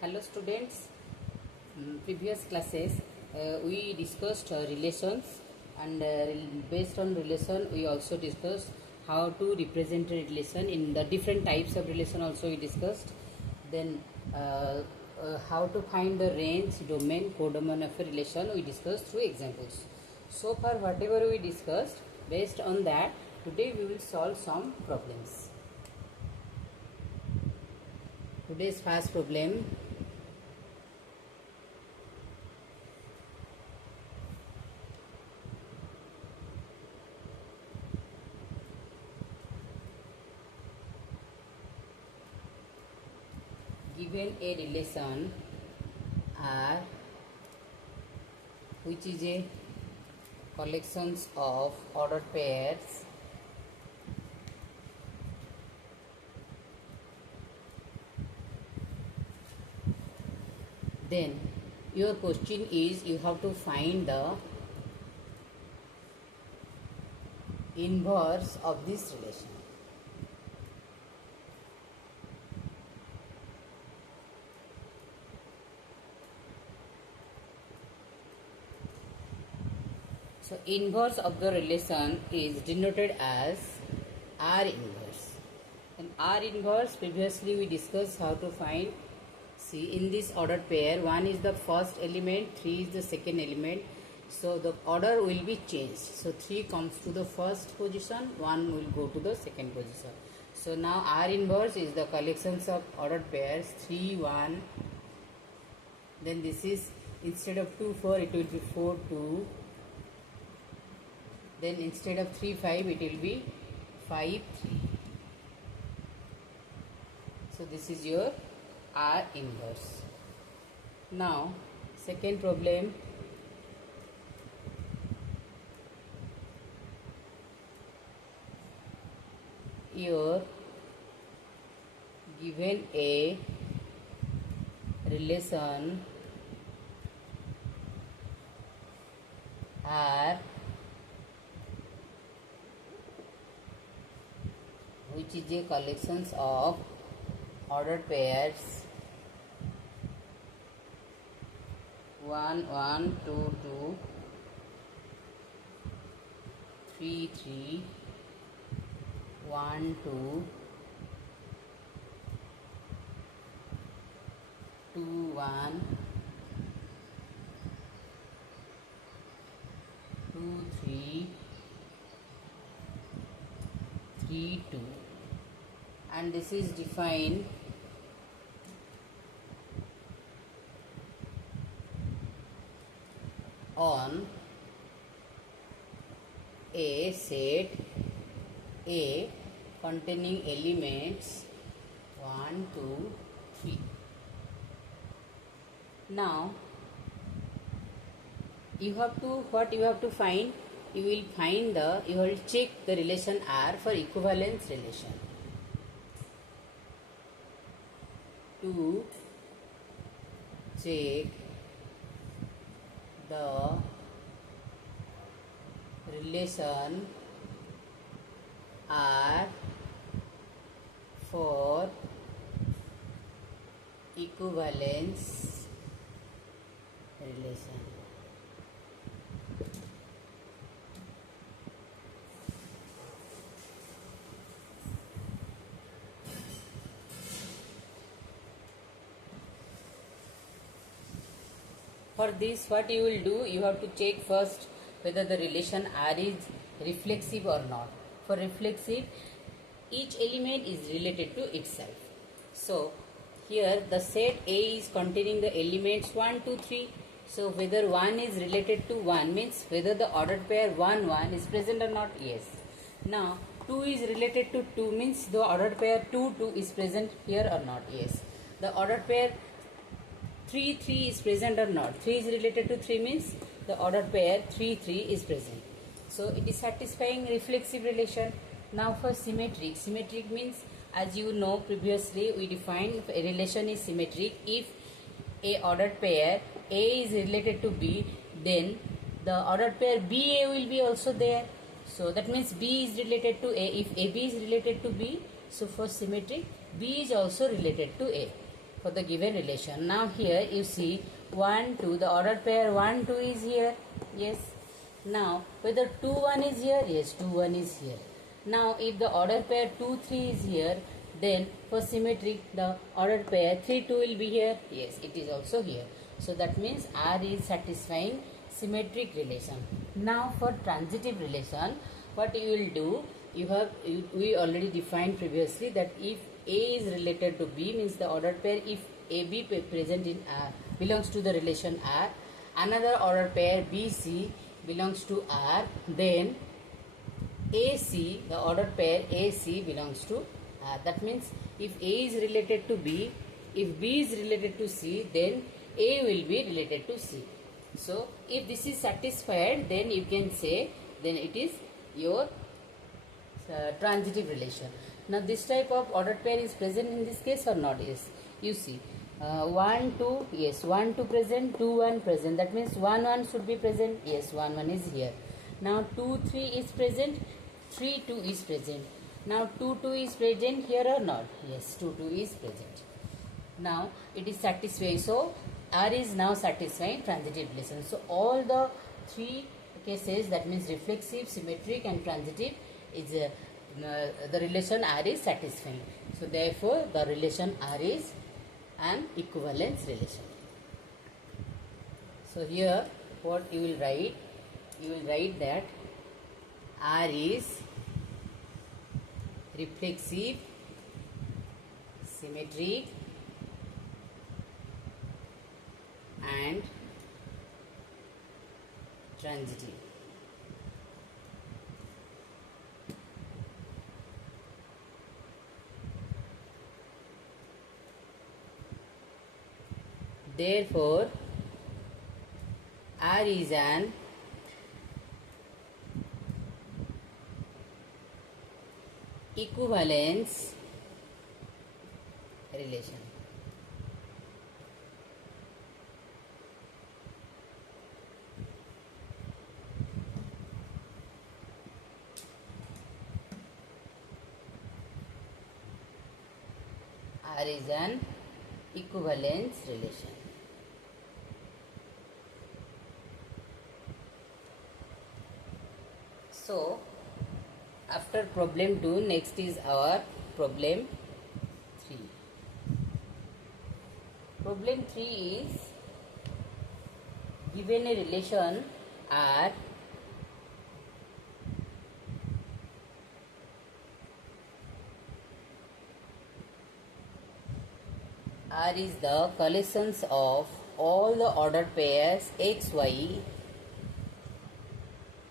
Hello students. Previous classes we discussed relations, and based on relation we also discussed how to represent a relation in the different types of relation also we discussed. Then how to find the range, domain, codomain of a relation we discussed through examples. So far whatever we discussed, based on that today we will solve some problems. Today's first problem: given a relation R, which is a collections of ordered pairs then your question is you have to find the inverse of this relation. So inverse of the relation is denoted as R inverse. And R inverse, previously we discussed how to find. See, in this ordered pair, 1 is the first element, 3 is the second element. So the order will be changed. So 3 comes to the first position, 1 will go to the second position. So now R inverse is the collections of ordered pairs 3, 1. Then this is, instead of 2, 4, it will be 4, 2. Then instead of 3, 5, it will be 5, 3. So this is your R inverse. Now second problem: you're given a relation R, which is a collections of ordered pairs 1, 1, 2, 2, 3, 3, 1, 2, 2, 1, 2, 3, 3, 2, and this is defined on a set A containing elements 1, 2, 3. Now you have to find, you will check the relation R for equivalence relation. To check the relation R for equivalence relation. For this, what you will do, you have to check first whether the relation R is reflexive or not. For reflexive, each element is related to itself. So here the set A is containing the elements 1, 2, 3. So whether 1 is related to 1 means whether the ordered pair 1, 1 is present or not. Yes. Now 2 is related to 2 means the ordered pair 2, 2 is present here or not. Yes. The ordered pair 3, 3 is present or not. 3 is related to 3 means the ordered pair 3, 3 is present. So it is satisfying reflexive relation. Now for symmetric. Symmetric means, as you know, previously we defined a relation is symmetric if a ordered pair A is related to B, then the ordered pair BA will be also there. So that means B is related to A. If AB is related to B, so for symmetric, B is also related to A. for the given relation. Now here you see 1, 2, the ordered pair 1, 2 is here. Yes. Now whether 2, 1 is here? Yes, 2, 1 is here. Now if the ordered pair 2, 3 is here, then for symmetry the ordered pair 3, 2 will be here. Yes, it is also here. So that means R is satisfying symmetric relation. Now for transitive relation, what you will do, we already defined previously that if A is related to B, means the ordered pair, if AB present in R belongs to the relation R, another ordered pair BC belongs to R, then AC, the ordered pair AC belongs to R. That means if A is related to B, if B is related to C, then A will be related to C. So if this is satisfied, then you can say then it is your transitive relation. Now this type of ordered pair is present in this case or not? Yes. You see 1, 2, yes, 1, 2 present, 2, 1 present. That means 1, 1 should be present. Yes, 1, 1 is here. Now 2, 3 is present, 3, 2 is present. Now 2, 2 is present here or not? Yes, 2, 2 is present. Now it is satisfying. So R is now satisfying transitive relation. So all the three cases, that means reflexive, symmetric and transitive, is the relation R is satisfying. So therefore the relation R is an equivalence relation. So here what you will write? You will write that R is reflexive, symmetric and transitive. Therefore, R is an equivalence relation. R is an equivalence relation. So, after problem 2, next is our problem 3. Problem 3 is given a relation R is the collections of all the ordered pairs x, y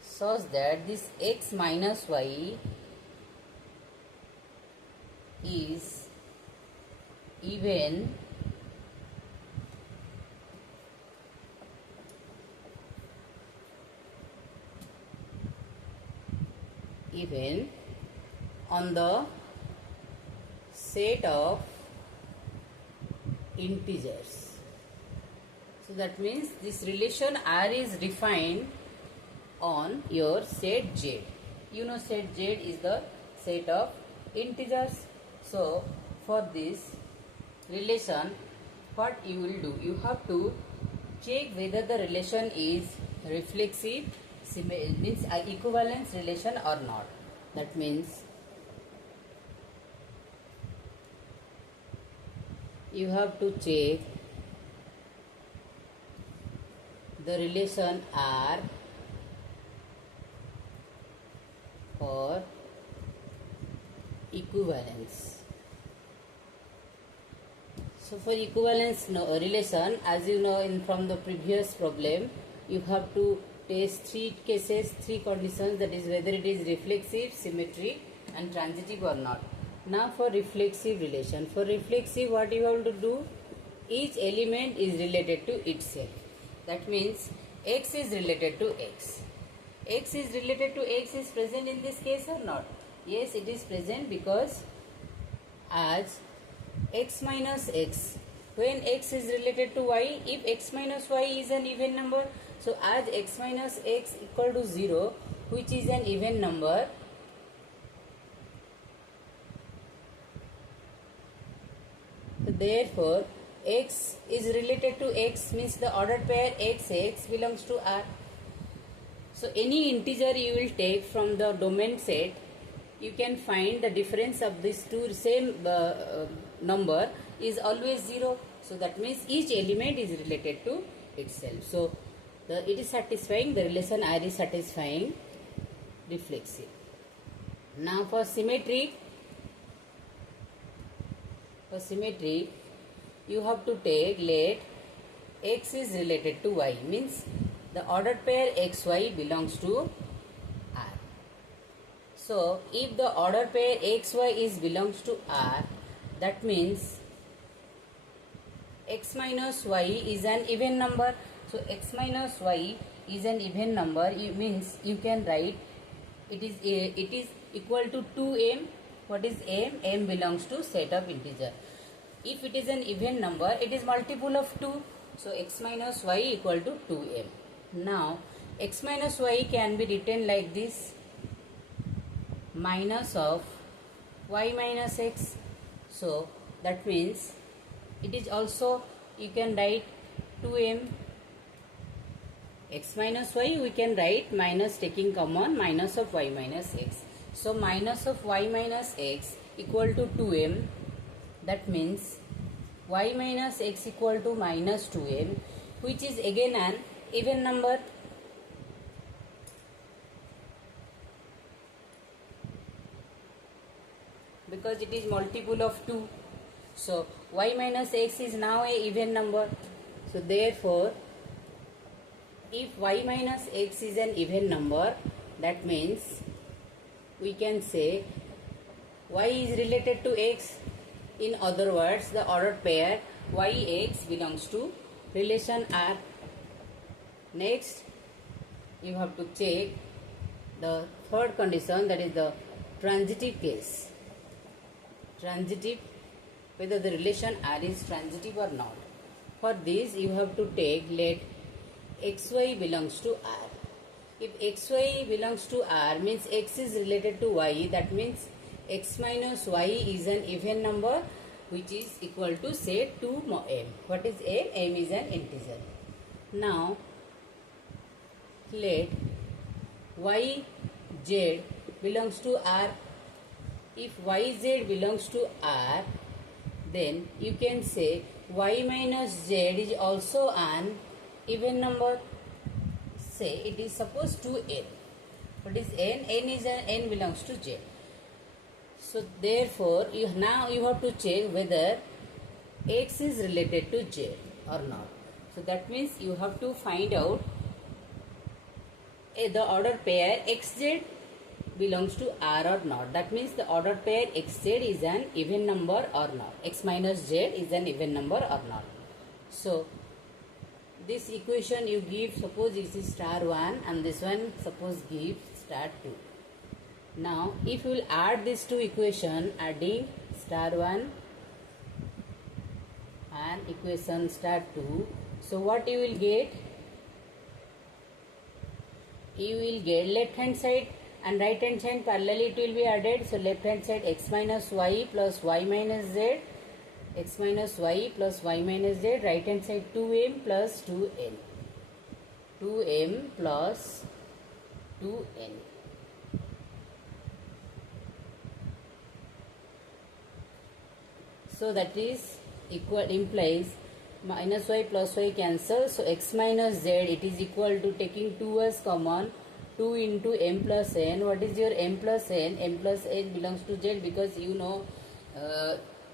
such that this x minus y is even on the set of integers. So that means this relation R is defined on your set Z. You know set Z is the set of integers. So for this relation, what you will do? You have to check whether the relation is reflexive, means equivalence relation or not. That means you have to check the relation R for equivalence. So for equivalence relation, as you know from the previous problem, you have to test 3 cases, 3 conditions, that is whether it is reflexive, symmetric and transitive or not. Now for reflexive relation, for reflexive what you have to do? Each element is related to itself. That means x is related to x. X is related to x is present in this case or not? Yes, it is present, because as x minus x, when x is related to y, if x minus y is an even number, so as x minus x equal to 0, which is an even number, so therefore X is related to X means the ordered pair X belongs to R. So any integer you will take from the domain set, you can find the difference of these two same number is always 0. So that means each element is related to itself. So it is satisfying, the relation R is satisfying reflexive. Now for symmetric, you have to take, let X is related to Y means the ordered pair XY belongs to R. So if the ordered pair XY is belongs to R, that means X minus Y is an even number. So X minus Y is an even number. It means you can write it is equal to 2m. What is m? M belongs to set of integer. If it is an even number, it is multiple of 2. So X minus Y equal to 2m. Now X minus Y can be written like this, minus of Y minus X. So that means it is also, you can write 2m. X minus Y we can write minus taking common, minus of Y minus X. So minus of Y minus X equal to 2m. That means Y minus X equal to minus 2m, which is again an even number. Because it is multiple of 2. So Y minus X is now a even number. So therefore, if Y minus X is an even number, that means we can say Y is related to X. In other words, the ordered pair YX belongs to relation R. Next, you have to check the third condition, that is the transitive case. Transitive, whether the relation R is transitive or not. For this, you have to take, let XY belongs to R. If XY belongs to R means X is related to Y, that means X minus Y is an even number which is equal to say 2m. What is m? M is an integer. Now let YZ belongs to R. If YZ belongs to R, then you can say Y minus Z is also an even number. Say it is supposed to n. What is n? N is an n belongs to Z. So therefore, now you have to check whether X is related to Z or not. So that means you have to find out the ordered pair XZ belongs to R or not. That means the ordered pair XZ is an even number or not. X minus Z is an even number or not. So this equation you give, suppose this is star 1 and this one suppose give star 2. Now if you will add these two equations, adding star 1 and equation star 2, so what you will get? You will get left hand side and right hand side parallelly it will be added. So left hand side X minus Y plus Y minus Z, X minus Y plus Y minus Z, right hand side 2m plus 2n, 2m plus 2n. So that is equal, implies minus Y plus Y cancel. So X minus Z, it is equal to taking 2 as common, 2 into m plus n. What is your m plus n? M plus n belongs to Z, because you know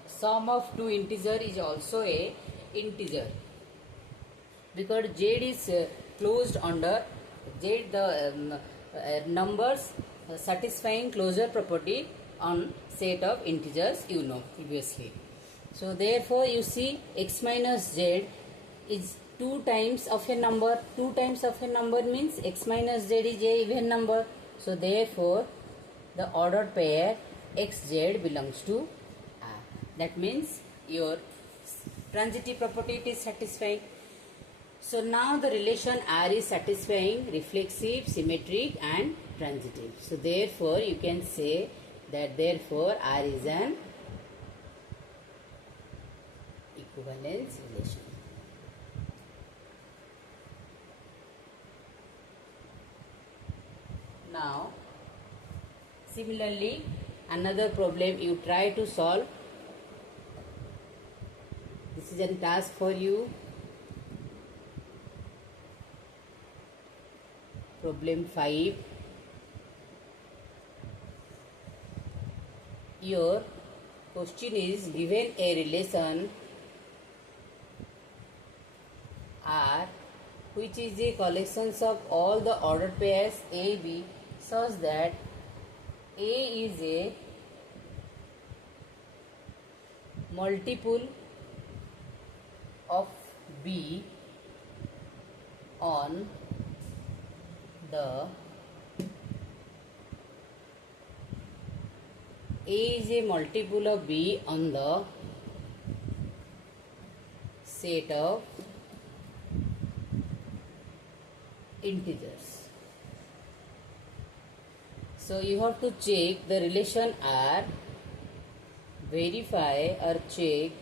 sum of two integer is also a integer, because Z is closed under Z, the numbers satisfying closure property on set of integers, you know previously. So therefore you see X minus Z is 2 times of a number. 2 times of a number means X minus Z is a even number. So therefore the ordered pair XZ belongs to R. That means your transitive property is satisfying. So now the relation R is satisfying reflexive, symmetric and transitive. So therefore you can say that therefore R is an equivalence relation. Now, similarly, another problem you try to solve. This is a task for you. Problem 5. Your question is given a relation R which is a collection of all the ordered pairs A, B such that A is a multiple of B on the A is a multiple of B on the set of integers. So you have to check the relation R, verify or check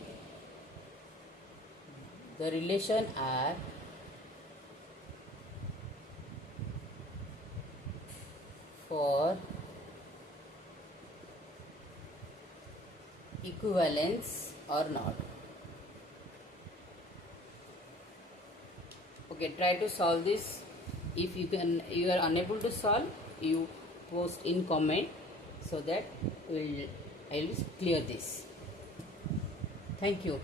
the relation R for equivalence or not. Okay, try to solve this. If you are unable to solve, you post in comment so that I will clear this. Thank you.